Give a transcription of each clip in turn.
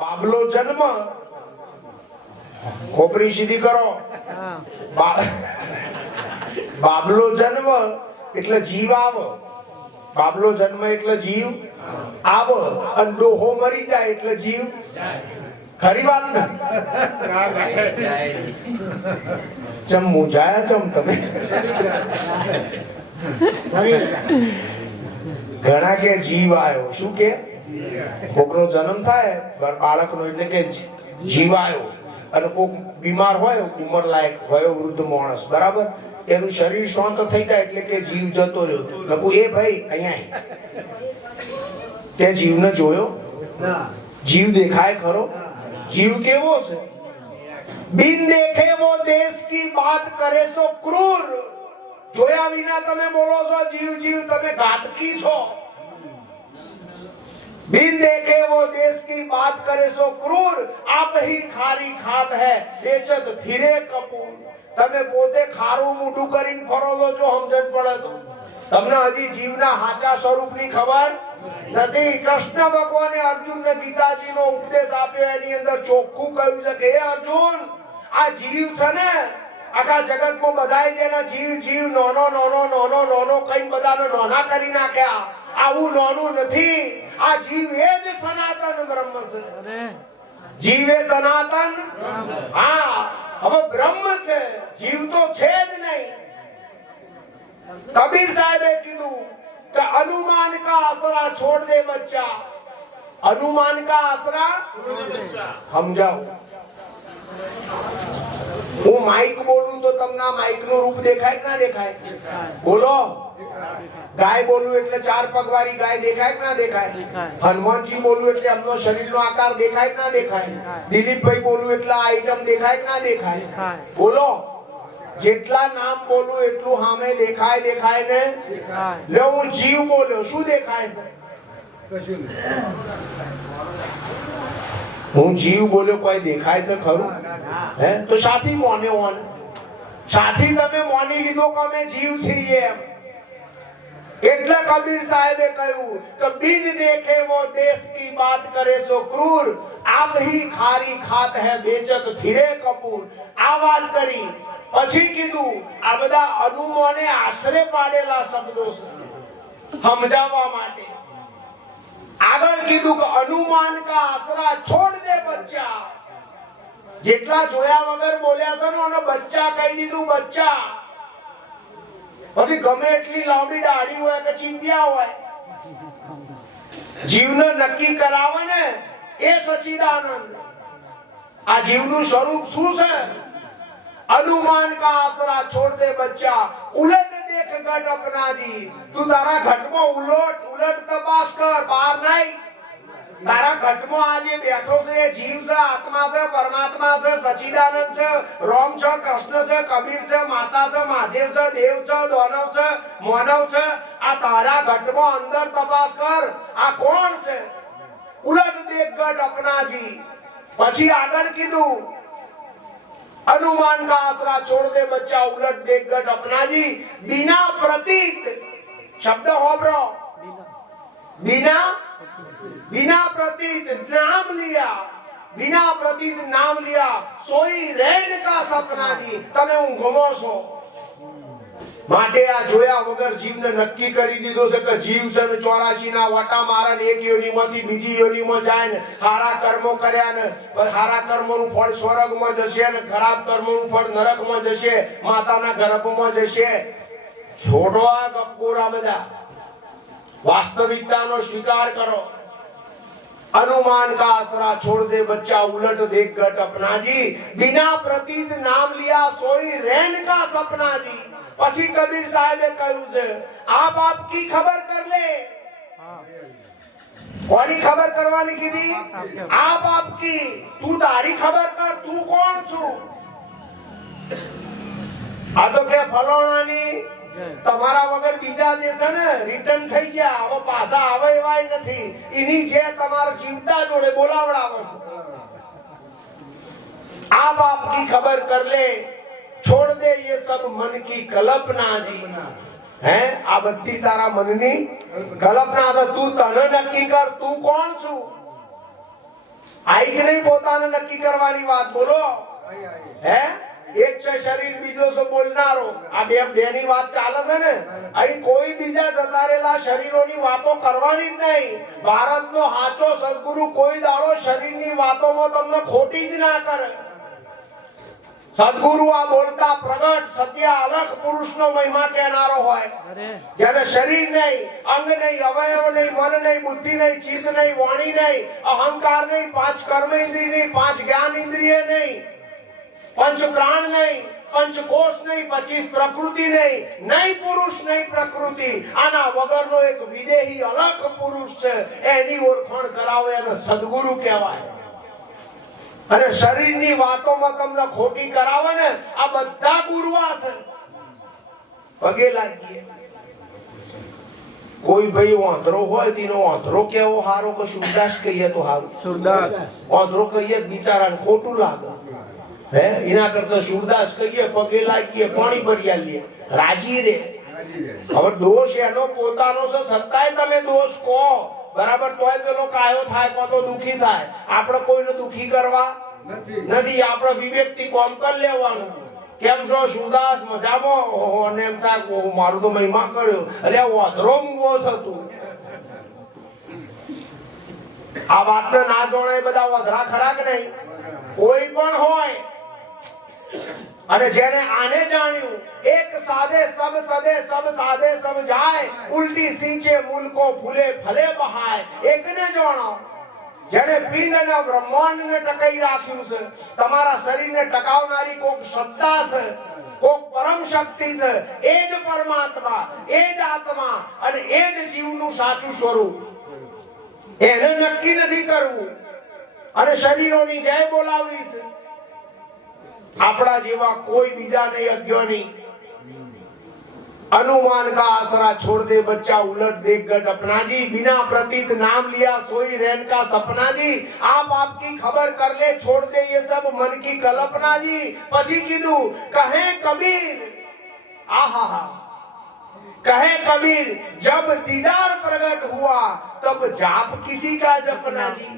બાબલો જન્મ, ખોપરી સીધી કરો, બાબલો જન્મ એટલે જીવ આવ, બાબલો જન્મ એટલે જીવ આવ, અને ડોહો મરી જાય એટલે જીવ ખરી વાત ને? ચમ મુજાયા ચમ તમે? ઘણા કે જીવ આવ્યો, શું કે છોકરો જન્મ થાય બાળકનો એટલે કે જીવ આવ્યો, અને કોક બીમાર હોય ઉંમર લાયક વયો વૃદ્ધ માણસ, બરાબર, એનું શરીર શાંત થઈ જાય એટલે કે જીવ જતો રહ્યો. લખું એ ભાઈ અહીંયા તે જીવને જોયો? જીવ દેખાય ખરો? જીવ કેવો છે? બિન દેખે વો દેશ કી બાત કરે સો ક્રૂર. જોયા વિના તમે બોલો છો જીવ જીવ, તમે ઘાતકી છો. बिन देखे वो देश की बात करे सो क्रूर, आप ही खारी खात है बेचत फिरे कपूर. તમે પોતે ખારું મોઢું કરીને ફરો છો, જો સમજણ પડે તો. તમને હજી જીવના સાચા સ્વરૂપની ખબર નથી. કૃષ્ણ ભગવાને અર્જુનને ગીતાજીનો ઉપદેશ આપ્યો, એની અંદર ચોખ્ખું કહ્યું છે કે હે અર્જુન, આ જીવ છે ને, આખા જગતમાં બધાય જેના જીવ જીવ નાનો નાનો નાનો નાનો કઈ બધાને નાના કરી નાખ્યા. આવું નાનું નથી. આ જીવ એ જ સનાતન બ્રહ્મ છે. જીવ એ સનાતન, હા, હવે બ્રહ્મ છે, જીવ તો છે જ નહીં. કબીર સાહેબે કીધું કે અનુમાન કા આસરા છોડ દે બચ્ચા. અનુમાન કા આસરા સમજાવો. હું માઇક બોલું તો તમને માઇક નું રૂપ દેખાય કે ના દેખાય? બોલો. ગાય બોલું એટલે ચાર પગવાળી ગાય દેખાય કે ના દેખાય? હનુમાનજી બોલું એટલે એમનો શરીરનો આકાર દેખાય કે ના દેખાય? દિલીપભાઈ બોલું એટલે આ આઈટમ દેખાય કે ના દેખાય? બોલો. જેટલા નામ બોલું એટલું સામે દેખાય દેખાય ને? લે હું જીવ બોલ્યો, શું દેખાય છે? હું જીવ બોલ્યો, કોઈ દેખાય છે ખરું? હે તો સાથી મોન્યો, સાથી તમે મોની લીધો કે અમે જીવ છીએ એમ. એટલે કબીર સાહેબે કહ્યું કે બિન દેખે વો દેશ કી બાત કરે સો ક્રૂર, આપ ही खारी खात है बेचत फिरे कपूर. આ વાત કરી પછી કીધું આ બધા અનુમાને આશરે પાડેલા શબ્દો છે સમજાવવા માટે. આગળ કીધું કે અનુમાન કા આસરા છોડ દે બચ્ચા. જેટલા જોયા વગર બોલ્યા છે ને અને બચ્ચા કહી દીધું, બચ્ચા. પછી ગમે એટલી લાંબી દાઢી હોય કે ચીંપિયા હોય, જીવને નક્કી કરાવે ને એ સચ્ચિદાનંદ. આ જીવનું સ્વરૂપ શું છે? अनुमान का आसरा छोड़ दे बच्चा, उलट देख घट अपना जी. તું તારા ઘટમાં ઉલટ ઉલટ તપાસ કર, બહાર નહીં. તારા ઘટમાં આજે બેઠો છે જીવ છે, આત્મા છે, પરમાત્મા છે, સચ્ચિદાનંદ છે, રામ છે, કૃષ્ણ છે, કબીર છે, માતા છે, મહાદેવ છે, દેવ છે, દાનવ છે, માનવ છે. આ તારા ઘટમાં અંદર તપાસ કર, આ કોણ છે? ઉલટ દેખ ઘટ अपना जी. પછી આગળ કીધું अनुमान का आसरा छोड़ दे बच्चा, उलट देख गट अपना जी. बिना प्रतीत शब्द होब्रो, बिना बिना प्रतीत नाम लिया, बिना प्रतीत नाम लिया सोई रैन का सपना जी. તમે ઊંઘમો છો માટે આ જોયા વગર જીવને નક્કી કરી દીધો છે કે જીવ છે ને 84 ના વટા મારે ને એક યોનિમાંથી બીજી યોનિમાં જાય ને સારા કર્મો કર્યા ને સારા કર્મોનું ફળ સ્વર્ગમાં જશે ને ખરાબ કર્મોનું ફળ નરકમાં જશે, માતાના ગર્ભમાં જશે. છોડો આ ગપ્પોરા બધા, વાસ્તવિકતાનો સ્વીકાર કરો. अनुमान का आसरा छोड़ दे बच्चा, उलट देख घट अपना जी. बिना प्रतीत नाम लिया सोई रैन का सपना जी. પછી કબીર સાહેબે કહ્યું છે આપ આપકી ખબર કર લે. કોની ખબર કરવાની કીધી? આપ આપકી. તું તારી ખબર કર, તું કોણ છું? આ તો કે ફલોણાની તમારા વગર બીજા જે છે ને રિટર્ન થઈ ગયા, હવે પાછા આવે એવાય નથી. એની છે તમારા જીવતા જોડે બોલાવડાવે છે. આપ આપકી ખબર કર લે, छोड़ दे ये सब मन की कल्पना जी. હે આ બધી તારા મનની કલ્પના છે. તું તને નક્કી કર, તું કોણ છું? આઈ કે નહીં પોતાને નક્કી કરવાની વાત બોલો હે એક છે શરીર બીજો છે બોલનારો આ બેની વાત ચાલે છે ને અહીં કોઈ બીજા જતા રહેલા શરીરોની વાતો કરવાની જ નહીં ભારતનો સાચો સદગુરુ કોઈ દાડો શરીરની વાતોમાં તમને ખોટી જ ના કરે સદગુરુ આ બોલતા પ્રગટ સત્ય અલખ પુરુષનો મહિમા કહેનારો હોય જેને શરીર નહીં અંગ નહીં અવયવ નહીં મન નહીં બુદ્ધિ નહીં ચિત્ત નહીં વાણી નહીં અહંકાર નહીં પાંચ કર્મ ઇન્દ્રિય નહીં પાંચ જ્ઞાન ઇન્દ્રિય નહીં पंच प्राण नहीं पंच कोष नहीं 25 प्रकृति नहीं पुरुष नहीं प्रकृति आना वगरनो एक विदेही अलग पुरुष છે એની ઓળખાણ કરાવે અને સદગુરુ કહેવાય અને શરીરની વાતોમાં તમને ખોટી કરાવે ને આ બધા ગુરુઆ છે પગે લાગીએ કોઈ ભાઈ વાંદરો હોય તેનો વાંદરો કેવો હારો કે સુરદાસ કહીએ તો હારું સુરદાસ વાંદરો કહીએ બિચારાને ખોટું લાગે હે એના કરતા સુરદાસ કહીએ પગે લાગીએ પાણી ભરી આલીએ રાજી રે હવે દોષ એનો પોતાનો છે સત્તાય તમે દોષ કહો બરાબર તોય પેલો કાયો થાય કો તો દુખી થાય આપણે કોઈને દુખી કરવા નથી આપણે વિવેકથી કામ કરી લેવાનું કેમ છો સુરદાસ મજામાં અને એમ થાય મારું તો મહિમા કર્યો એટલે વાંદરો મૂવો હતું આ વાતને ના જોણાય બધા વાંદરા ખરા કે નહીં કોઈ પણ હોય અને જેને આને જાણ્યું એક સાદે સબ સદે સબ સાદે સબ જાય ઉલટી સિંચે મૂલ કો ફૂલે ફલે બહાય એકને જાણો જેને પિંડ અને બ્રહ્માંડને ટકાઈ રાખ્યું છે તમારા શરીરને ટકાવનારી કોક સત્તા છે કોક પરમ શક્તિ છે એ જ પરમાત્મા એ જ આત્મા અને એ જ જીવનું સાચું સ્વરૂપ એને નક્કી નથી કરવું અને શરીરોની જય બોલાવવી છે આપણા જેવા કોઈ બીજા નહીં અજ્ઞાની अनुमान का आसरा छोड़ दे बच्चा उलट देख गट अपना जी बिना प्रतीत नाम लिया सोई रैन का सपना जी आप आपकी खबर कर ले छोड़ दे ये सब मन की कल्पना जी પછી કીધું કહે કબીર आहा कहे कबीर जब दीदार प्रकट हुआ तब जाप किसी का जपना जी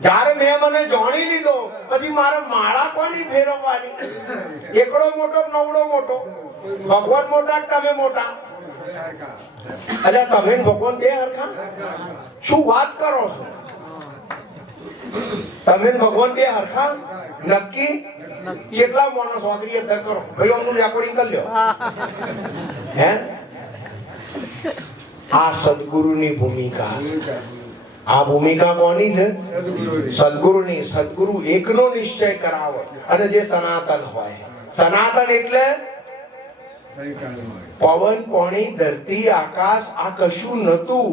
જ્યારે મેં મને જાણી લીધો પછી મારે માળા કોની ફેરવવાની એકડો મોટો નવડો મોટો ભગવાન મોટા તમે મોટા અરે તમે ભગવાન બે હરખા શું વાત કરો છો તમે ભગવાન બે હરખા નક્કી કેટલા માણસ વાગરી અધર કરો ભાઈ અમનું રેકોર્ડિંગ કરી લ્યો હે આ સદગુરુની ભૂમિકા છે આ ભૂમિકા કોની છે સદગુરુની સદગુરુ એકનો નિશ્ચય કરાવે અને જે સનાતન હોય સનાતન એટલે પવન પાણી ધરતી આકાશ આ કશું નતું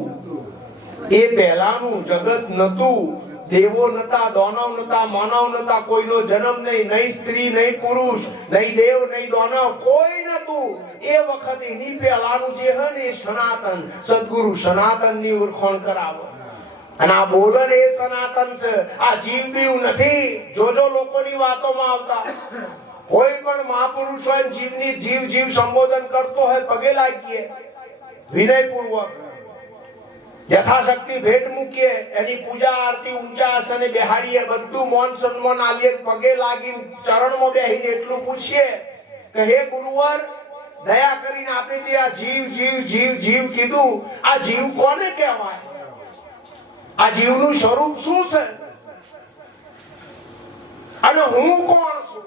એ પહેલાનું જગત નતું દેવો નતા દાનવ નતા માનવ નતા કોઈનો જન્મ નહીં સ્ત્રી નહીં પુરુષ નહીં દેવ નહીં દાનવ કોઈ નતું એ વખતે એની પહેલાનું જે હે ને સનાતન સદગુરુ સનાતનની ઓળખાણ કરાવે અને આ બોલન એ સનાતન છે આ જીવ બીવ નથી જોજો લોકોની વાતોમાં આવતા કોઈ પણ મહાપુરુષ હોય જીવની જીવ સંબોધન કરતો હોય પગે લાગીએ વિનયપૂર્વક યથાશક્તિ ભેટ મૂકીએ એની પૂજા આરતી ઊંચા આસને બેહાડીએ બધું મૌન સન્માન આલીએ પગે લાગીને ચરણમાં બેહીને એટલું પૂછીએ કે હે ગુરુવર દયા કરીને આપે છે આ જીવ કીધું આ જીવ કોને કહેવાય આ જીવનું સ્વરૂપ શું છે અને હું કોણ છું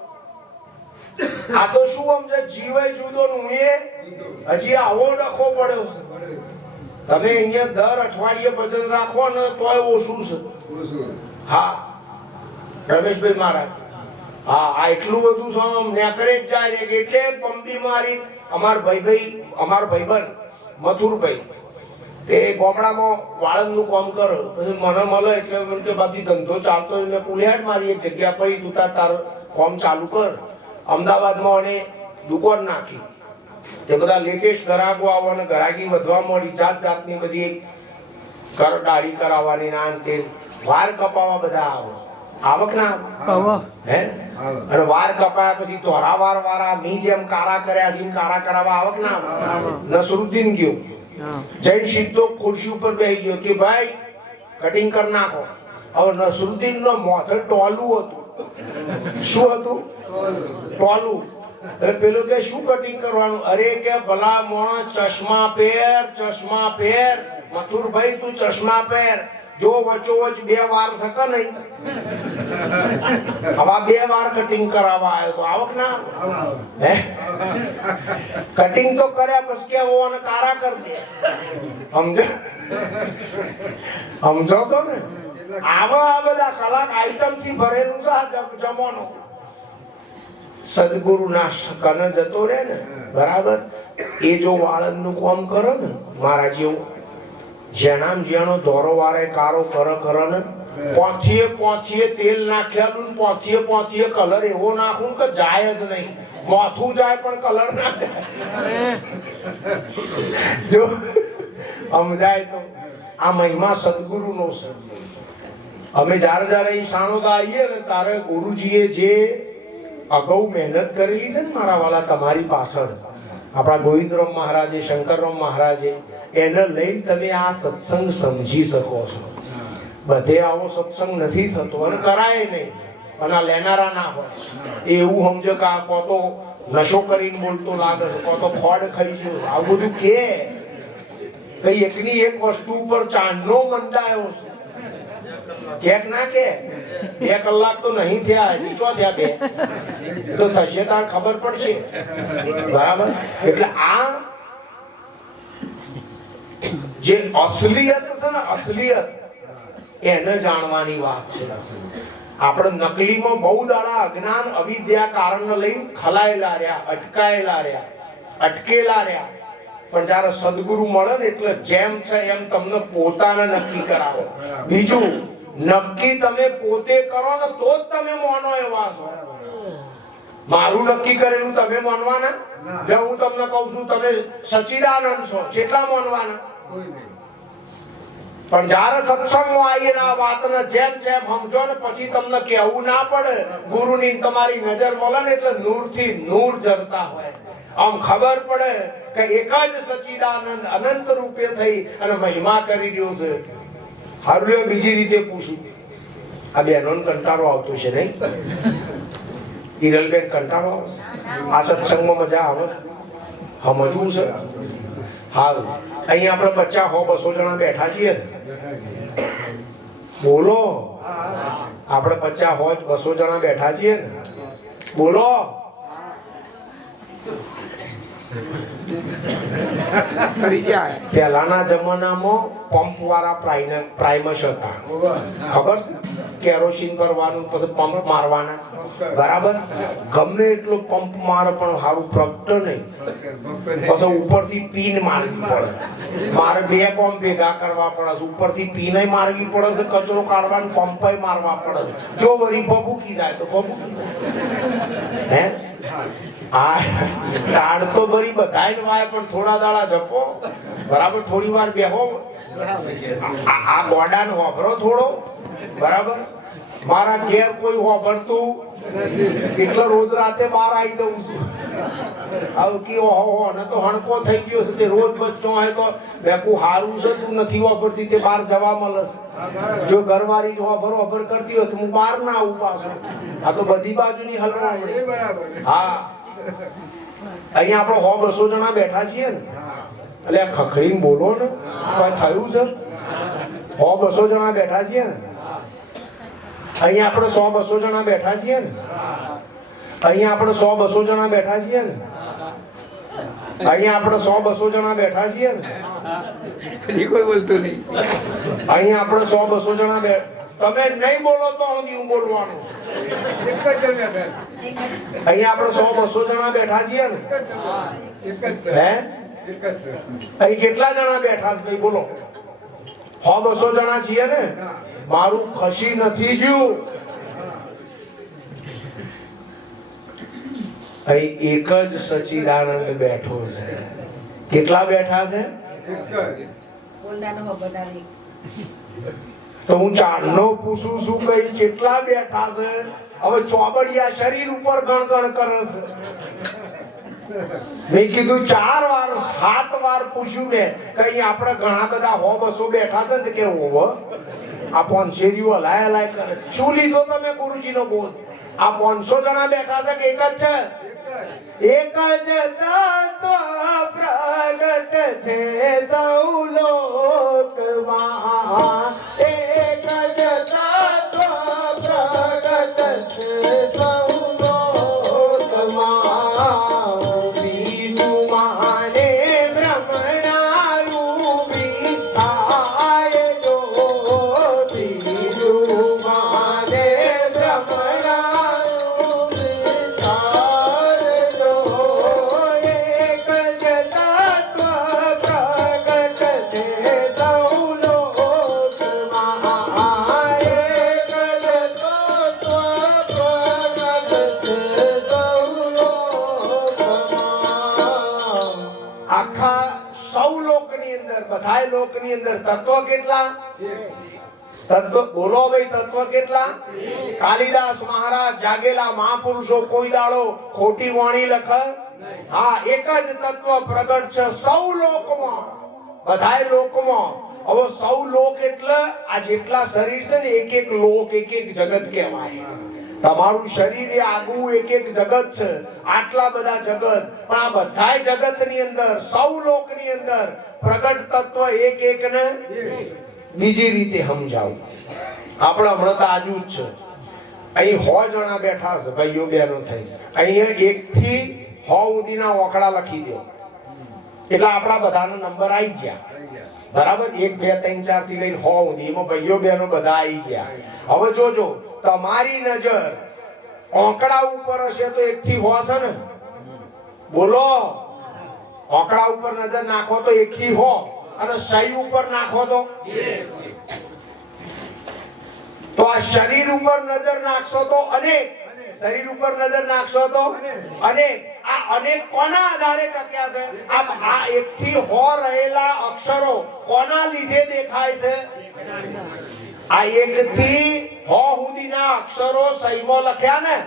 આ તો શું સમજે જીવે જુદો હું એ હજી આવો ડખો પડ્યો છે તમે અહીંયા દર અઠવાડિયે ભજન રાખો ને તોય ઓછું છે હા રમેશભાઈ મહારાજ હા આ એટલું બધું સમ નેકરે જ જાય ને એટલે પંપી મારી અમાર ભાઈબંધ મથુરભાઈ તે ગામડામાં વાળંદનું કામ કરે પછી મને મળે એટલે મને કે બાપજી ધંધો ચાલતો એટલે પુલિયાડ મારી એક જગ્યા પડી તું તાર કામ ચાલુ કર અમદાવાદમાં અને દુકાન નાખી તે બધા લેટેસ્ટ ગ્રાહકો આવવાના ગ્રાહકી વધવા મળી જાતની બધી દાઢી કરાવવાની ના તે વાળ કપાવવા બધા આવે આવક ના હે અને વાળ કપાયા પછી તોરા વાળા મી જેમ કારા કર્યા છે કારા કરાવવા આવક ના આવે નસરુદ્દીન ગયો જૈન સિદ્ધો ખુરશી ઉપર બેસી ગયો કે ભાઈ કટિંગ કર નાખો હવે નસરુદ્દીન નો મોથે ટોલું હતું. શું હતું? ટોલું. એટલે પેલું કે શું કટિંગ કરવાનું? અરે કે ભલા મોણા ચશ્મા પહેર. મથુરભાઈ તું ચશ્મા પહેર. જો વચોવચ 2 વાર શકે નહીં. હવે 2 વાર કટિંગ કરાવવા આવ્યો તો આવક ના હે? કટિંગ તો કર્યા પછી કે ઓને કારા કરી દે. સમજો છો ને? આવા બધા કલાક આઈટમ થી ભરેલું છે આ જમાનો. સદગુરુ ના કને જતો રહે ને, બરાબર, એ જો વાળંદ નું કામ કરે ને, મારા જેવું જેણામ જેણો દોરો વારે કારો કરે ને, પોથીએ તેલ નાખ્યાલું ને પોથીએ કલર એવો નાખું કે જાય જ નહીં. માથું જાય પણ કલર ના જાય. જો સમજાય તો આ મહિમા સદગુરુ નો છે. અમે જયારે ઈશાનોદા આવીએ ને ત્યારે ગુરુજીએ જે અગાઉ મહેનત કરેલી છે ને મારા વાલા તમારી પાછળ, આપણા ગોવિંદરામ મહારાજે, શંકરરામ મહારાજે, એને લઈને તમે આ સત્સંગ સમજી શકો છો. બધે આવો સત્સંગ નથી થતો અને કરાય નહીં. અને આ લેનારા ના હોય એવું સમજો કે આ કોતો નશો કરીને બોલતો લાગે છે, કોતો ખોડ ખાઈ છે, આવું બધું કે કઈ એકની એક વસ્તુ ઉપર ચાંદનો મંડાયો છે. ક્યાંક ના કે 2 કલાક તો નહીં થયા, હજી ચો થયા 2 તો થશે તાર ખબર પડશે. બરાબર. એટલે આ જે અસલિયત છે ને, અસલિયત એને જાણવાની વાત છે. આપણે નકલીમાં બહુ દાડા અજ્ઞાન અવિદ્યા કારણ લઈને ખલાયેલા રહ્યા, અટકેલા રહ્યા. પણ જયારે સદગુરુ મળે ને એટલે જેમ છે એમ તમને પોતાને નક્કી કરાવો. બીજું, નક્કી તમે પોતે કરો ને તો જ તમે માનો એવા છો. મારું નક્કી કરેલું તમે માનવાના? જો હું તમને કહું છું તમે સચ્ચિદાનંદ છો, કેટલા માનવાના? પણ જયારે સત્સંગમાં આવીએ ને આ વાતને જેમ સમજો ને પછી તમને કહેવું ના પડે. ગુરુની તમારી નજર મળે ને એટલે નૂરથી નૂર જરતા હોય. આમ ખબર પડે કે એક જ સચ્ચિદાનંદ અનંત રૂપે થઈ અને મહિમા કરી રહ્યો છે. હારું, બીજી રીતે પૂછું, આ બહેનોને કંટાળો આવતો છે નહીં? હિરલબેન કંટાળો આવે છે? આ સત્સંગમાં મજા આવે છે? સમજવું છે? હારું, અહીં આપણે 50 100 200 જણા બેઠા છીએ ને, બોલો. આપણે 50 100 200 જણા બેઠા છીએ ને, બોલો. પહેલાના જમાનામાં પંપ વાળા પ્રાઇમસ હતા, ખબર છે? કેરોસીન ભરવાનું, પછી પંપ મારવાના. બરાબર. ગમે એટલો પંપ મારે પણ સારું પ્રગટે નહીં. પછી ઉપરથી પીન મારવી પડે. મારે 2 પંપ ભેગા કરવા પડે છે. ઉપરથી પીન મારવી પડે છે, કચરો કાઢવાનો પંપ મારવા પડે છે. જો વળી ભભૂકી જાય તો ભભૂકી જાય. હે, આ ટાળ તો બરી બધાય વાય, પણ થોડા દાડા જપો. બરાબર. થોડી વાર બેહો. આ ગોડાને હોભરો થોડો. બરાબર. મારા ઘેર કોઈ હોભરતું એટલે રોજ રાતે બહાર આવી જઉં છું. આવું કે ઓહો ને તો હણકો થઈ ગયો છે તે રોજ બચ્ચો હોય તો બેકુ હારું છે તું નથી વાપરતી તે બહાર જવા મળે. જો ઘરવાળી જ હોભર કરતી હોય તો હું બહાર ના આવું પાછું. આ તો બધી બાજુની હલવા. હા, અહીંયા આપણે 100 200 જણા બેઠા છીએ ને, એટલે ખખડીને બોલો ને, કોઈ થયું છે? 100 200 જણા બેઠા છીએ ને, અહીંયા આપણે 100 200 જણા બેઠા છીએ ને, અહીંયા આપણે 100 200 જણા બેઠા છીએ ને, અહીંયા આપણે 100 200 જણા બેઠા છીએ ને, કોઈ બોલતું નહીં. અહીંયા આપણે 100 200 જણા તમે નહીં બોલો તો હું બોલવાનું. અહીંયા આપણે 100 200 જણા બેઠા છીએ ને, હે, અહીં કેટલા જણા બેઠા છે ભાઈ બોલો? 100 200 જણા છીએ ને. મારું ખસી નથી જ્યું. અહીં એક જ સચ્ચિદાનંદ બેઠો છે. કેટલા બેઠા છે? તો હું ચારનો પૂછું છું કઈ કેટલા બેઠા છે? હવે ચોબડિયા શરીર ઉપર ગણગણ કરે છે. મેં કીધું 4 વાર 7 વાર પૂછ્યું મેં કઈ આપણે ઘણા બધા 100 200 બેઠા છે કે હોવ આ 500 હલાય હલાય કરે. શું લીધો તમે ગુરુજીનો બોધ? આ 500 જણા બેઠા છે કે એક જ છે? એક જ તત્વ પ્રગટ છે સૌ લોકમાં. એક જ તત્વ પ્રગટ છે સૌ લોકમાં. બીજું માને ભ્રમણારૂપી થાય જો. બીજું માને ભ્રમણારૂપી થાય જો. એક જ તત્વ પ્રગટ છે સૌ લોકમાં. એક જ તત્વ પ્રગટ છે સૌ લોકમાં. આખા સૌ લોકની અંદર, બધાય લોકની અંદર તત્વ કેટલા? તત્વ બોલો ભાઈ, તત્વ કેટલા? કાલિદાસ મહારાજ જાગેલા મહાપુરુષો કોઈ દાડો ખોટી વાણી લખે? હા, એક જ તત્વ પ્રગટ છે સૌ લોકમાં, બધાય લોકમાં. હવે સૌ લોક એટલે આ જેટલા શરીર છે ને, એક એક લોક, એક એક જગત કહેવાય. તમારું શરીર એ આગવું એક એક જગત છે, આટલા બધા જગત. પણ આ બધાય જગતની અંદર, સૌ લોકની અંદર પ્રગટ તત્વ એક એક ને બીજી રીતે સમજાવું. આપણે હમણાં તો આજુ જ છે. અહીં 100 જણા બેઠા છે ભાઈઓ બહેનો થઈ. અહીંયા 1 થી 100 સુધીના ઓકડા લખી દો એટલે આપણા બધાનો નંબર આવી ગયા. બરાબર? 1 2 3 4 થી લઈને 100 સુધી એમાં ભાઈઓ બહેનો બધા આવી ગયા. હવે જોજો, તમારી નજર ઓકડા ઉપર હશે તો 1 થી 100 છે ને? બોલો, ઓકડા ઉપર નજર નાખો તો 1 થી 100, અને સહી ઉપર નાખો તો આ શરીર ઉપર નજર નાખશો તો અનેક, શરીર ઉપર નજર નાખશો તો અનેક. આ અનેક કોના આધારે ટક્યા છે? આ 1 થી 100 રહેલા અક્ષરો કોના લીધે દેખાય છે? આ 1 થી 100 સુધીના અક્ષરો સહીમાં લખ્યા ને?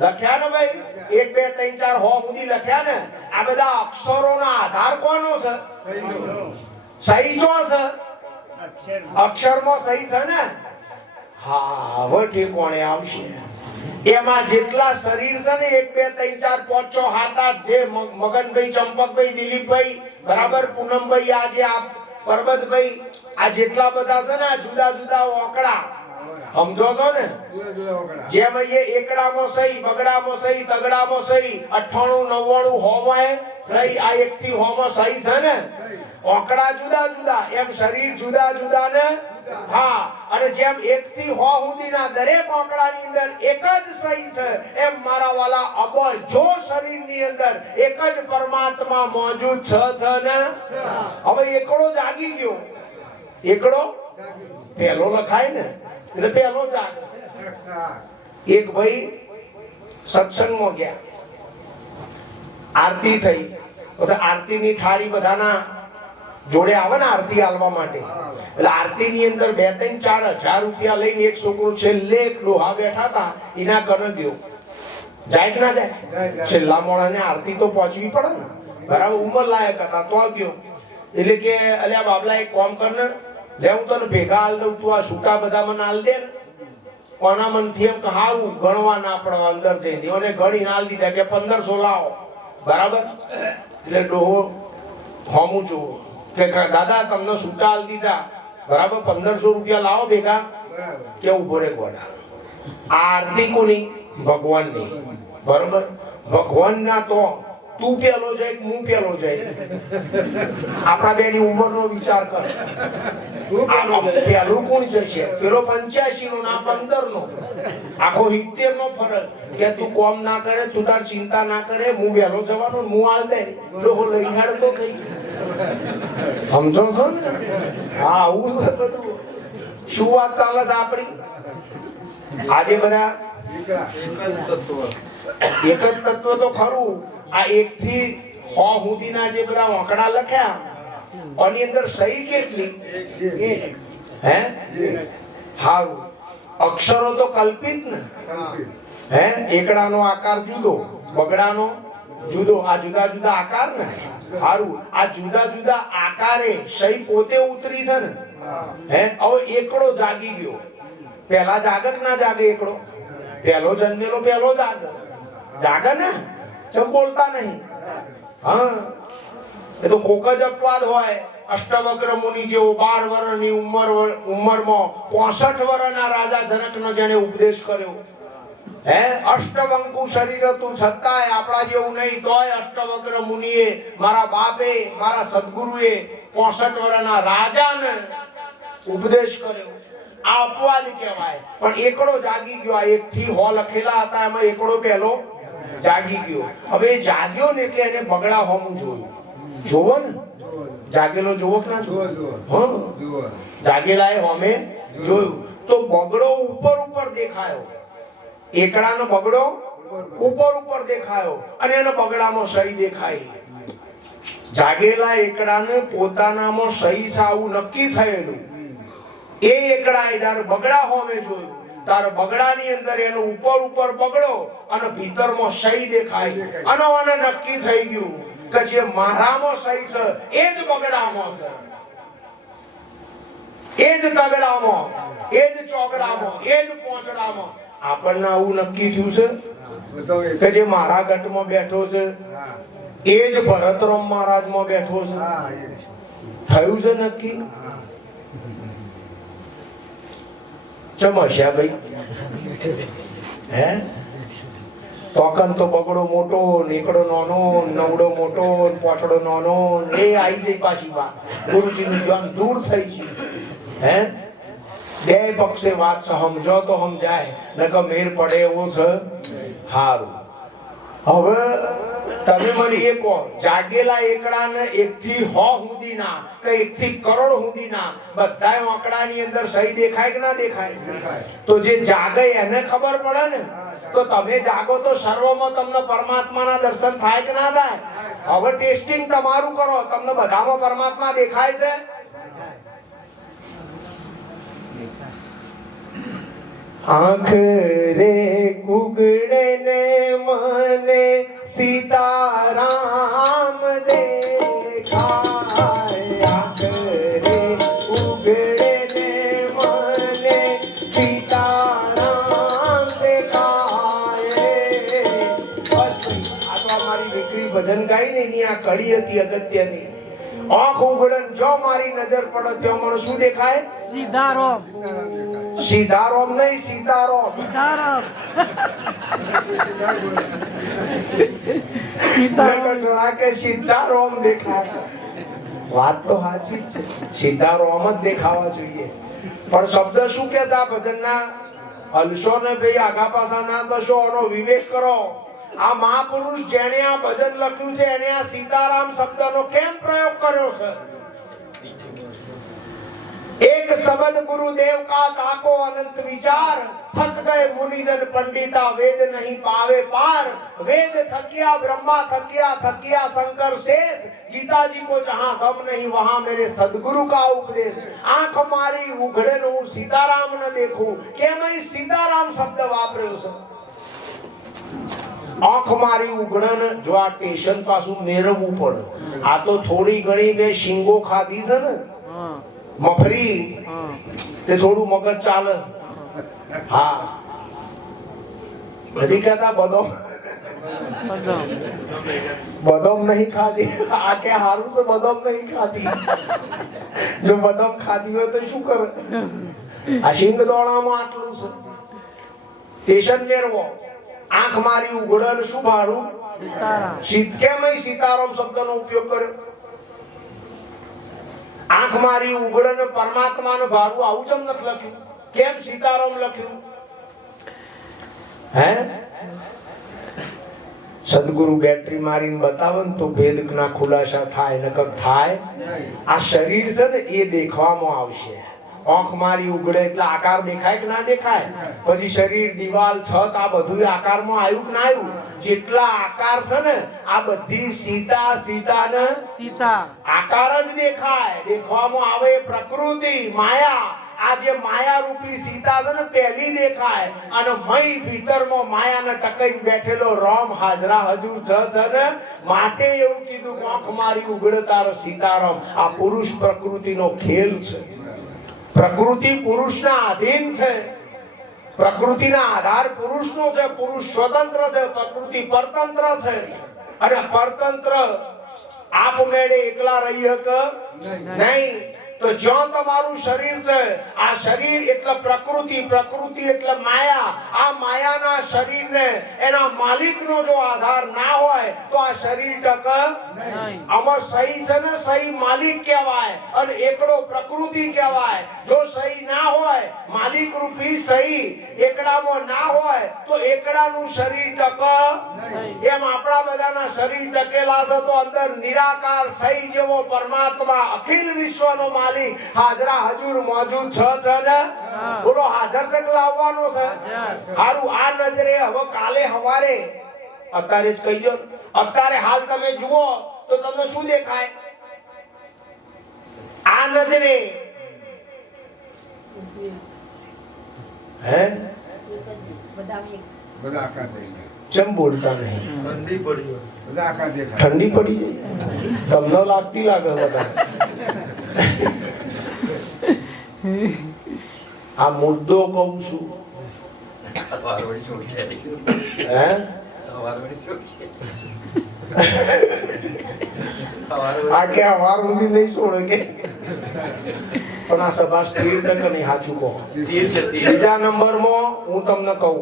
લખ્યા ને ભાઈ? 1 2 3 4 100 સુધી લખ્યા ને? આ બધા અક્ષરોના આધાર કોનો છે? સહી ચો છે? અક્ષરમાં સહી છે ને? હા, હવે ઠેકોણે આવશે. એમાં જેટલા શરીર છે ને, 1 2 3 4 5 6 7 8, જે મગનભાઈ, ચંપકભાઈ, દિલીપભાઈ, બરાબર, પૂનમભાઈ, આજે આ પરબતભાઈ, આ જેટલા બધા છે ને, આ જુદા જુદા ઓકડા સમજો છો ને? જેમ અહીંયા એકડામાં સહી, બગડામાં સહી, તગડામાં સહી, 98 99 100 સહી, આ 1 થી 100 માં સહી છે ને? ઓકડા જુદા જુદા, એમ શરીર જુદા જુદા ને? હા, અને જેમ 1 થી 100 સુધીના દરેક ઓકડાની અંદર એક જ સહી છે, એમ મારા વાલા અબજો શરીરની અંદર એક જ પરમાત્મા મોજૂદ છે ને? હવે એકડો જાગી ગયો. એકડો પહેલો લખાય ને એટલે પહેલો જાગે. એક ભાઈ સત્સંગમાં ગયા, આરતી થઈ, પછી આરતીની થાળી બધાના જોડે આવે ને આરતી આલવા માટે, એટલે આરતી ની અંદર 2 3 4 હજાર રૂપિયા લઈને એક છોકરો છેલ્લે એક ડોહા બેઠા હતા એના કને ગયો. જાય કે ના જાય? છેલ્લા મોડાને આરતી તો પહોંચવી પડે ને, બરાબર, ઉંમર લાયક હતા તો ગયો. એટલે કે અલ્યા બાબલા એક કામ કર ને, લે હું તને ભેગા હાલ દઉં, તું આ છૂટા બધા મને હાલ દે ને. કોના મનથી એમ કે હારું ગણવા ના પડવા, અંદર જઈને એને ગણી હાલ દીધા કે 1500 લાવો. બરાબર? એટલે ડોહો હોમું જોવો કે દાદા તમને છૂટા હાલ દીધા, બરાબર, 1500 રૂપિયા લાવો ભેગા. કે ઉભો રે ગોડા, આરતી કોની? ભગવાનની. બરોબર? ભગવાનના તો તું પેલો જાય કે હું પેલો જાય? આપણા બેની ઉંમરનો વિચાર કર. પેલું કોણ જશે? પેલો 85 નો ના 15 નો, આખો 70 નો ફરક. કે તું કોમ ના કરે, તું તાર ચિંતા ના કરે, હું વહેલો જવાનો, હું હાલ દે ડોહો લઈને હેડતો થઈ. સમજો છો ને? હા, આવું બધું શું વાત ચાલે છે આપણી આજે? બધા એક જ તત્વ તો ખરું. આ 1 થી 100 સુધીના જે બધા આંકડા લખ્યા, આની અંદર સહી કેટલી? હે? હારું, અક્ષરો તો કલ્પિત ને? હે? એકડાનો આકાર જુદો, બગડાનો જુદો, આ જુદા જુદા આકાર ને? સારું આ જુદા જુદા આકારે શય પોતે ઉતરી છે ને હે હવે એકડો જાગી ગયો પેલા જાગક ના જાગે એકડો પેલો જન્મેલો પેલો જાગે ને ચમ બોલતા નહીં હા એ તો કોક જ અપવાદ હોય અષ્ટવક્ર મુનિ જેવો 12 વર્ષની ઉંમરમાં 65 વર્ષના રાજા જનકનો જેણે ઉપદેશ કર્યો હે અષ્ટવંકુ શરીર હતું છતાંય આપણા જેવું નહીં તોય અષ્ટવક્ર મુનિએ મારા બાપે મારા સદગુરુએ 65 વર્ષના રાજાને ઉપદેશ કર્યો આ અપવાદ કહેવાય પણ એકડો જાગી ગયો આ 1 થી 100 લખેલા હતા એમાં એકડો પહેલો જાગી ગયો હવે જાગ્યો ને એટલે એને બગડા હોમું જોયું જોવો ને જાગેલો જોવો કે ના જોવો જાગેલાએ હોમે જોયું તો બગડો ઉપર દેખાયો એકડાનો બગડો ઉપર દેખાયો અને એનો બગડામાં સહી દેખાય જાગેલા એકડાને પોતાનામાં સહી સાવું નક્કી થયેલું એ એકડાએ જ્યારે બગડા હોમે જોયું તાર બગડાની અંદર એનો ઉપર બગડો અને ભીતરમાં સહી દેખાય અને આને નક્કી થઈ ગયું કે જે મારામાં સહી છે એ જ બગડામાં છે એ જ તગડામાં એ જ ચોગડામાં એ જ પોંચડામાં આપણને આવું નક્કી થયું છે કે જે મારા ગઢમાં બેઠો છે એ જ ભરતરામ મહારાજમાં બેઠો છે થયું છે નક્કી ચમસ્યા ભાઈ હે તોકન તો બગડો મોટો નીકળો નાનો નવડો મોટો પોછડો નાનો એ આવી જાય પાછી વાત ગુરુજીનું જ્ઞાન દૂર થઈ ગયું હે બે પક્ષે વાત સમજો તો સમજાય નકર મેર પડે એવું છે હારું હવે તમે મને એ કહો જાગેલા એકડાને 1 થી 100 સુધીના કે 1 થી કરોડ સુધીના બધાય આંકડાની અંદર સહી દેખાય કે ના દેખાય તો જે જાગે એને ખબર પડે ને તો તમે જાગો તો સર્વમાં તમને પરમાત્માના દર્શન થાય કે ના થાય હવે ટેસ્ટિંગ તમારું કરો તમને બધામાં પરમાત્મા દેખાય છે આંખ રે ઉગડે ને મને સીતારામ દેખાય આંખ રે ઉગડે ને મને સીતારામ દેખાય બસ આ તો અમારી દીકરી ભજન ગાઈ ને એની આ કડી હતી અગત્યની આંખ ઉગડન જો મારી નજર પડે તો મને શું દેખાય સીતારામ સીતારામ નહીં સીતારામ સીતારામ દેખાય વાત તો સાચી જ છે સીતારામ જ દેખાવા જોઈએ પણ શબ્દ શું કે છે આ ભજનના હલશો ને ભાઈ આગા પાછા ના થશો એનો વિવેક કરો આ મહાપુરુષ જેણે આ ભજન લખ્યું છે એને આ સીતારામ શબ્દનો કેમ પ્રયોગ કર્યો છે एक शब्द गुरुदेव का ताको अनंत विचार थक गए मुनिजन पंडिता वेद नहीं पावे पार वेद थकिया ब्रह्मा थकिया शंकर शेष गीता जी को जहां गम नहीं वहां मेरे सदगुरु का उपदेश आंख मारी उघड़े न हूं सीताराम न देखूं के मैं सीताराम शब्द वापर्यो છે આંખ મારી ઉઘડન જો આ સ્ટેશન પાછું મેળવવું પડે આ તો થોડી ઘણી બે શીંગો ખાધી છે ને મફરી તે થોડું મગજ ચાલે હા બધી કહેતા બદામ નહીં ખાધી આ કે હારું છે બદામ નહીં ખાધી જો બદામ ખાધી હોય તો શું કરે આ શીંગ દોડામાં આટલું છે સ્ટેશન મેળવો આંખ મારી ઉઘડન શું ભાડું સીતારામ કેમ સીતારામ શબ્દનો ઉપયોગ કર્યો આંખ મારી ઉઘડન પરમાત્માનું ભાડું આવું ચમ નથી લખ્યું કેમ સીતારામ લખ્યું હે સદગુરુ બેટરી મારીને બતાવે ને તો ભેદના ખુલાસા થાય નકર થાય આ શરીર છે ને એ દેખવામાં આવશે આંખ મારી ઉઘડે એટલે આકાર દેખાય કે ના દેખાય પછી શરીર દિવાલ છત આ બધું આકારમાં આવ્યું કે ના આવ્યું જેટલા આકાર છે ને આ બધી સીતા ને સીતા આકાર જ દેખાય દેખવામાં આવે પ્રકૃતિ માયા આ જે માયા રૂપી સીતા છે ને પહેલી દેખાય અને મય ભીતરમાં માયાને ટકાઈ બેઠેલો રામ હાજરા હજુર છે ને માટે એવું કીધું કે આંખ મારી ઉઘડતાર સીતારામ. આ પુરુષ પ્રકૃતિનો ખેલ છે. પ્રકૃતિ પુરુષના આધીન છે. પ્રકૃતિના આધાર પુરુષનો છે. પુરુષ સ્વતંત્ર છે, પ્રકૃતિ પરતંત્ર છે. અને પરતંત્ર આપમેળે એકલા રહી શકે નહીં. તો જ્યાં તમારું શરીર છે, આ શરીર એટલે પ્રકૃતિ, પ્રકૃતિ એટલે માયા. આ માયાના શરીરને એના માલિકનો જો આધાર ના હોય તો આ શરીર ટકે નહીં. આમાં સહી છે ને, સહી માલિક કહેવાય અને એકડો પ્રકૃતિ કહેવાય. જો સહી ના હોય, માલિક રૂપી સહી એકડામાં ના હોય તો એકડાનું શરીર ટકે નહીં. એમ આપણા બધાના શરીર ટકેલા છે તો અંદર નિરાકાર સહી જેવો પરમાત્મા અખિલ વિશ્વનો માલિક હાજરા હજુર મોજૂદ છે ને. બોલો હાજર છે કે લાવવાનો છે? હારું આ નજરે હવે કાલે હવારે અત્યારે જ કહી દો. અત્યારે હાલ તમે જુઓ તો તમને શું દેખાય? આ નજરે હે બધા આકાર દેખાય. ચમ બોલતા નહીં? ઠંડી પડી બધા આકાર દેખાય. ઠંડી પડી તમને લાગતી લાગે બધા. આ મુદ્દો કહું છું. હે આ કે વાર ઊંધી નહીં છોડે કે પણ આ સભા સ્થિર છે કે નહીં? સાચું કહો. બીજા નંબરમાં હું તમને કહું,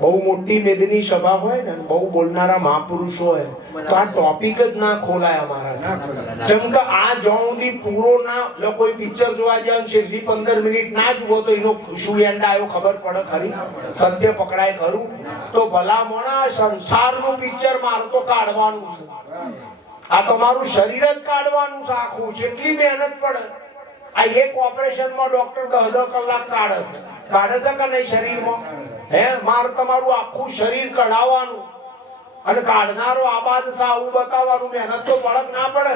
બહુ મોટી મેદની સભા હોય ને, બહુ બોલનારા મહાપુરુષો હોય તો આ ટોપિક જ ના ખોલાય અમારા. જેમ કે આ જ્યાં સુધી પૂરો ના કોઈ પિક્ચર જોવા જાય છેલ્લી 15 મિનિટ ના જુઓ તો એનો શું એન્ડ આવ્યો ખબર પડે ખરી? સત્ય પકડાય ખરું? તો ભલા મોણા સંસારનું પિક્ચર મારે તો કાઢવાનું છે. આ તમારું શરીર જ કાઢવાનું છે આખું. જેટલી મહેનત પડે આ એક ઓપરેશનમાં ડોક્ટર 10 કલાક કાઢે છે કે નહીં શરીરમાં? હે મારે તમારું આખું શરીર કઢાવવાનું અને કાઢનારો આબાદ સાવું બતાવવાનું. મહેનત તો પડક ના પડે?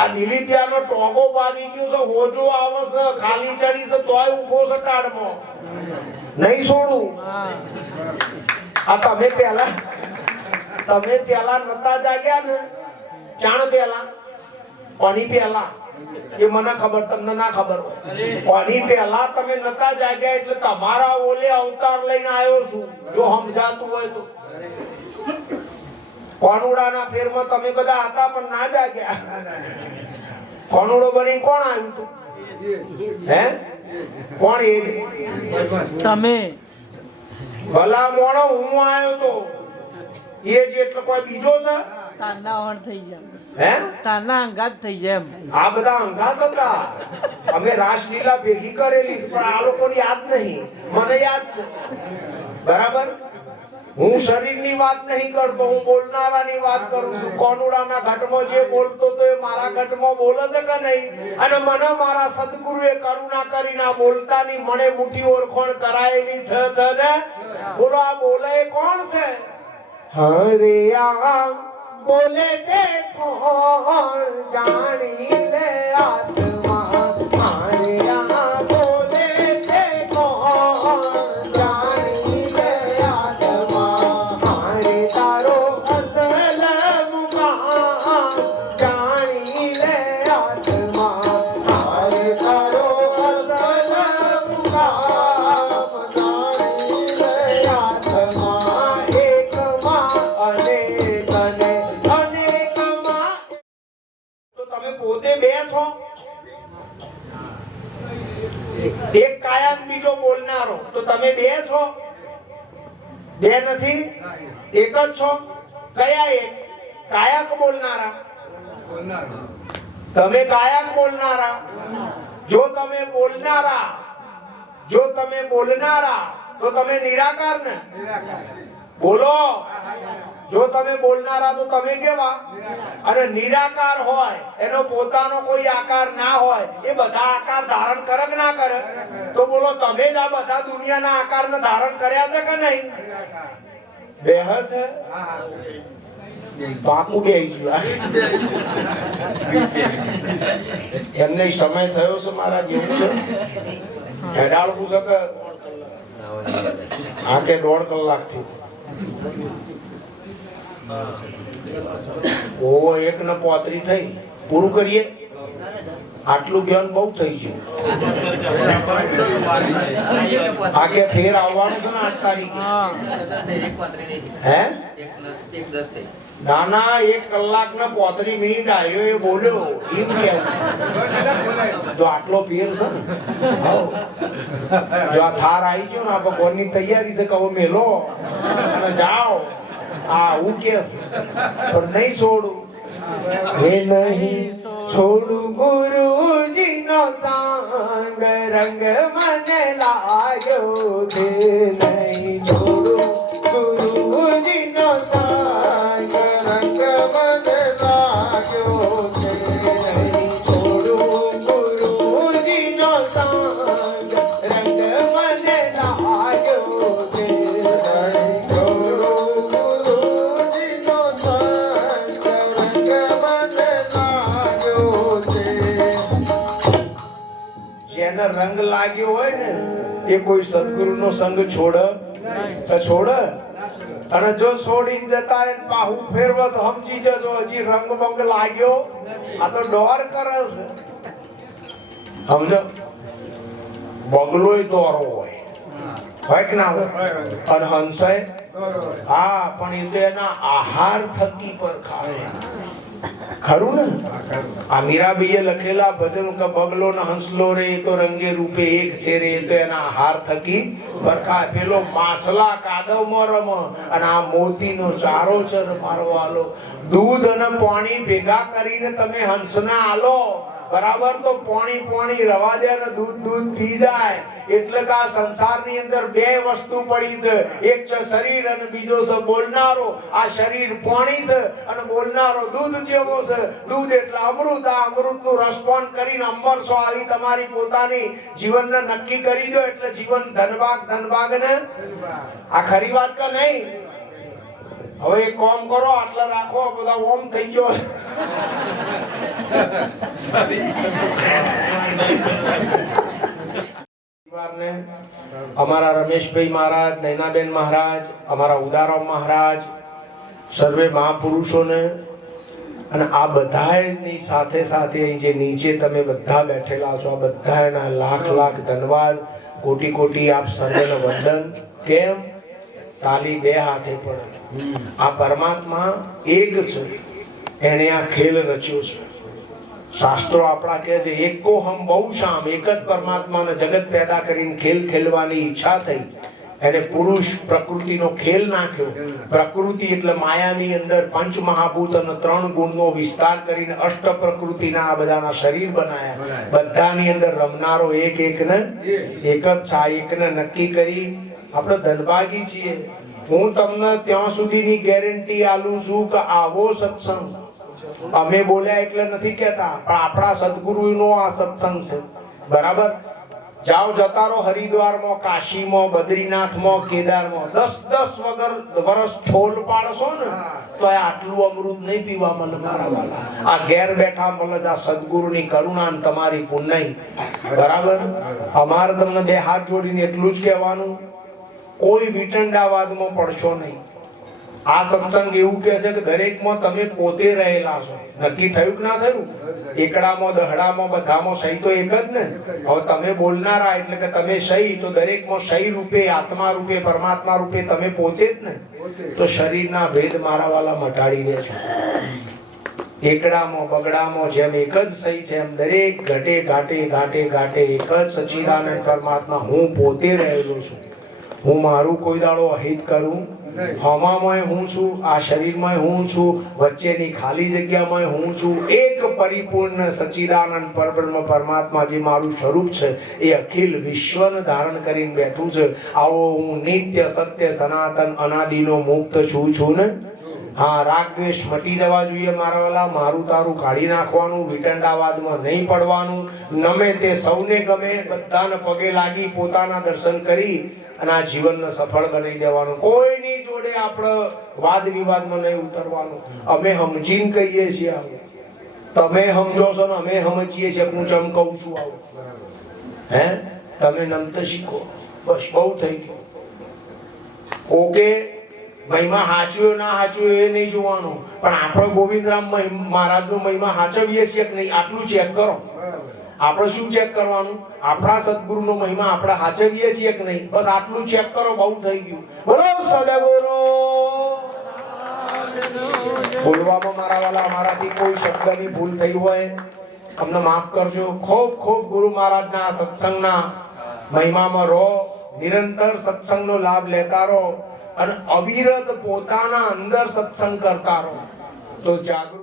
આ દિલીપિયાનો ટોગો બાંધી ગયો છે, હોજો આવે છે, ખાલી ચડી છે તોય ઊભો છે કાઢમાં. નહીં છોડું. આ તમે પેલા નતા જાગ્યા ને? ચાણ પેલા કોની પેલા એ મને ખબર, તમને ના ખબર હોય. કોની પહેલા તમે નતા જાગ્યા એટલે તમારા ઓલે અવતાર લઈને આવ્યો છું, જો સમજાતું હોય તો. કોનુડાના ફેરમાં તમે બધા હતા પણ ના જાગ્યા. કોનુડો બની કોણ આવ્યું તું? હે કોણ? એ તમે. ભલા મોણો હું આવ્યો તો એ જ એટલે કોઈ બીજો છે? તારના ઓણ થઈ જાય. હે તારના અંગાત થઈ જાય એમ. આ બધા અંગાત હતા. અમે રાસલીલા ભેગી કરેલી પણ આ લોકોની યાદ નહીં. મને યાદ છે બરાબર. હું શરીરની વાત નહીં કરતો, હું બોલનારાની વાત કરું છું. કોનુડાના ઘટમાં જે બોલતો તો એ મારા ઘટમાં બોલે છે કે નહીં? અને મને મારા સદગુરુએ કરુણા કરીને આ બોલતાની મને મોટી ઓળખાણ કરાયેલી છે ને. બોલો આ બોલે કોણ છે? હરે આ બોલે તે કોણ જાણી લે આત્મા. હરે આ બોલે તે કોણ જાણી લે આત્મા. હરે તારો અસલ મુકામ જાણી લે આત્મા. હરે તારો અસલ મુકામ જાણી લે આત્મા. એકમાં અનેક અને અનેકમાં. તો તમે પોતે બે છો, એક કાયક બીજો બોલનારો. તો તમે બે છો? બે નથી, એક જ છો. કયા એક? કાયક બોલનારા. તમે કાયક બોલનારા. જો તમે બોલનારા તો તમે નિરાકાર ને? બોલો. જો તમે બોલનારા તો તમે કેવા? અને નિરાકાર હોય એનો પોતાનો કોઈ આકાર ના હોય એ બધા આકાર ધારણ કરે કે ના કરે? તો બોલો તમે જ આ બધા દુનિયાના આકારને ધારણ કર્યા છે કે નહીં? બેહ છે પાકું બેહીશું. એમને સમય થયો છે મારા જેવું છે. હેડાળ પૂછે કે આ કે 1.5 કલાક થી ઓ 1:35 થઈ પૂરું કરીએ આટલું જ્ઞાન બહુ થઈ ગયું આ કે ફેર આવવાનું છે ને 8 તારીખે હે ના ના 1 કલાક ને 35 મિનિટ આવ્યો એ બોલ્યો એમ કેવું જો આટલો ફેર છે ને જો આ થાર આવી ગયો ને આ ભગવાનની તૈયારી છે કહો મેલો અને જાઓ આ હું કે છે પણ નહીં છોડું હે નહીં છોડું ગુરુજી નો સંગ રંગ મને લાગ્યો છે નહીં છોડું ગુરુજી નો સંગ રંગ મને લાગ્યો છે નહીં છોડું ગુરુજી નો સંગ રંગ મને લાગ્યો છે નહીં છોડું ગુરુજી નો સંગ રંગ મને જેને રંગ લાગ્યો હોય ને એ કોઈ સદગુરુનો સંગ છોડે અને જો છોડીને જતા રહે બાહુ ફેરવો તો સમજી જજો હજી રંગ બંગ લાગ્યો આ તો ડોર કરે છે સમજો બગલોય દોરો હોય કે ના હોય અને હંસાય હા પણ એ તો એના આહાર થકી પર ખાય ખરું ને આ મીરાબાઈએ લખેલા ભજન કે બગલો ને હંસલો રે તો રંગે રૂપે એક છે રે તો એના આહાર થકી પરખાય પેલો માસલા કાદવમાં રમ અને આ મોતીનો ચારો છે મારવાલો દૂધ અને પાણી ભેગા કરીને તમે હંસને આલો બરાબર તો પાણી રવા દે અને દૂધ પી જાય એટલે કે આ સંસારની અંદર બે વસ્તુ પડી છે એક છે શરીર અને બીજો છે બોલનારો આ શરીર પાણી છે અને બોલનારો દૂધ જેવો છે દૂધ એટલે અમૃત આ અમૃતનું રસપાન કરીને અમર છો આવી તમારી પોતાની જીવનને નક્કી કરી દો એટલે જીવન ધનભાગ ને આ ખરી વાત કે નહીં હવે એક કામ કરો આટલા રાખો બધા ઓમ થઈ ગયો અમારા રમેશભાઈ મહારાજ નૈનાબેન મહારાજ અમારા ઉદારામ મહારાજ સર્વે મહાપુરુષોને અને આ બધાની સાથે સાથે જે નીચે તમે બધા બેઠેલા છો આ બધાના લાખ ધન્યવાદ કોટી આપ સર્વેને વંદન કેમ તાલી બે હાથે પડે આ પરમાત્મા એક છે એને આ ખેલ રચ્યો છે શાસ્ત્રો આપણા કહે છે એકો હમ બહુ શામ એક જ પરમાત્માને જગત પેદા કરીને ખેલ ખેલવાની ઈચ્છા થઈ એને પુરુષ પ્રકૃતિનો ખેલ નાખ્યો પ્રકૃતિ એટલે માયાની અંદર પંચ મહાભૂત અને 3 ગુણનો વિસ્તાર કરીને અષ્ટ પ્રકૃતિના આ બધાના શરીર બનાયા બધાની અંદર રમનારો એક ને એક જ છા એકને નક્કી કરી આપણે ધનભાગી છીએ હું તમને ત્યાં સુધીની ગેરંટી આલું છું કે આવો સત્સંગ અમે બોલ્યા એટલે નથી કહેતા પણ આપણા સદગુરુનો આ સત્સંગ છે બરાબર જાઓ જતા રહો હરિદ્વારમાં કાશીમાં બદ્રીનાથમાં કેદારમાં 10 વર્ષ છોલ પાડશો ને તો આટલું અમૃત નહીં પીવા મળે મારા વાલા આ ઘેર બેઠા મળે આ સદગુરુની કરુણા અને તમારી પુણ્ય બરાબર અમારે તમને બે હાથ જોડીને એટલું જ કહેવાનું કોઈ વિટંડાવાદમાં પડશો નહીં આ સત્સંગ એવું કહે છે કે દરેકમાં તમે પોતે રહેલા છો નક્કી થયું કે ના થયું એકડામાં દહડામાં બધામાં સહી તો એક જ ને હવે તમે બોલનારા એટલે કે તમે સહી તો દરેકમાં સહી રૂપે આત્મા રૂપે પરમાત્મા રૂપે તમે પોતે જ ને તો શરીરના ભેદ મારા વાલા મટાડી દે છો એકડામાં બગડામાં જેમ એક જ સહી છે એમ દરેક ઘટે ઘાટે એક જ સચ્ચિદાનંદ પરમાત્મા હું પોતે રહેલો છું હું મારું કોઈ દાડો અહિત કરું હવામાં હું છું આ શરીરમાં હું છું વચ્ચેની ખાલી જગ્યામાં હું છું એક પરિપૂર્ણ સચ્ચિદાનંદ પરબ્રહ્મ પરમાત્મા જે મારું સ્વરૂપ છે એ અખિલ વિશ્વને ધારણ કરીને બેઠું છે આવો હું નિત્ય સત્ય સનાતન અનાદિનો મુક્ત છું ને હા રાગ દ્વેષ મટી જવા જોઈએ મારા વાલા મારું તારું કાઢી નાખવાનું વિટંડાવાદમાં નહીં પડવાનું નમે તે સૌને ગમે બધાને પગે લાગી પોતાના દર્શન કરી અને આ જીવનને સફળ બનાવી દેવાનું કોઈની જોડે આપણે વાદ વિવાદમાં નહીં ઉતરવાનું અમે સમજીને કહીએ છીએ તમે સમજો છો ને અમે સમજીએ છીએ હું ચમ કહું છું આવું હે તમે નમત શીખો. બસ બહુ થઈ ગયું. ઓકે મહિમા હાચવ્યો ના હાચવ્યો એ નહીં જોવાનું, પણ આપણે ગોવિંદરામ મહારાજનો મહિમા હાચવીએ છીએ કે નહીં આટલું ચેક કરો. બરાબર. આપણે શું ચેક કરવાનું? આપણા સદગુરુનો મહિમા આપણે હાચવીએ છીએ કે નહીં, બસ આટલું ચેક કરો. બહુ થઈ ગયું. બોલો સદગુરુ. બોલવામાં મારા વાલા અમારાથી કોઈ શબ્દની ભૂલ થઈ હોય અમને માફ કરજો. ખૂબ ખૂબ ગુરુ મહારાજના સત્સંગના મહિમામાં રહો, નિરંતર સત્સંગનો લાભ લેતા રહો અને અવિરત પોતાના અંદર સત્સંગ કરતા રહો તો જાગૃત